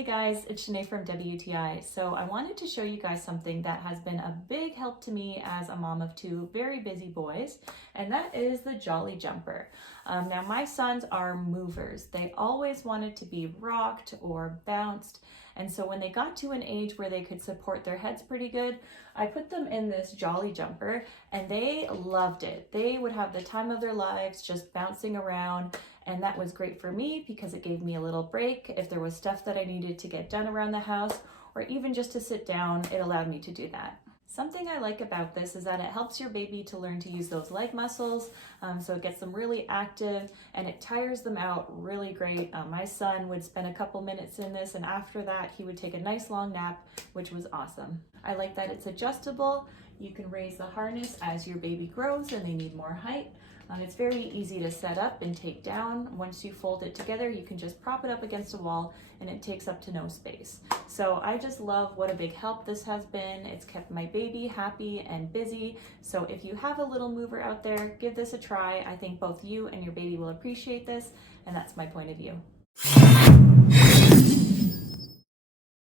Hey guys, it's Shanae from WTI. So I wanted to show you guys something that has been a big help to me as a mom of two very busy boys, and that is the Jolly Jumper. Now my sons are movers. They always wanted to be rocked or bounced, and so when they got to an age where they could support their heads pretty good, I put them in this Jolly Jumper and they loved it. They would have the time of their lives just bouncing around. And that was great for me because it gave me a little break. If there was stuff that I needed to get done around the house or even just to sit down, it allowed me to do that. Something I like about this is that it helps your baby to learn to use those leg muscles, so it gets them really active and it tires them out really great. My son would spend a couple minutes in this and after that he would take a nice long nap, which was awesome. I like that it's adjustable. You can raise the harness as your baby grows and they need more height. It's very easy to set up and take down. Once you fold it together, you can just prop it up against a wall and it takes up to no space. So I just love what a big help this has been. It's kept my baby happy and busy. So if you have a little mover out there, give this a try. I think both you and your baby will appreciate this, and that's my point of view.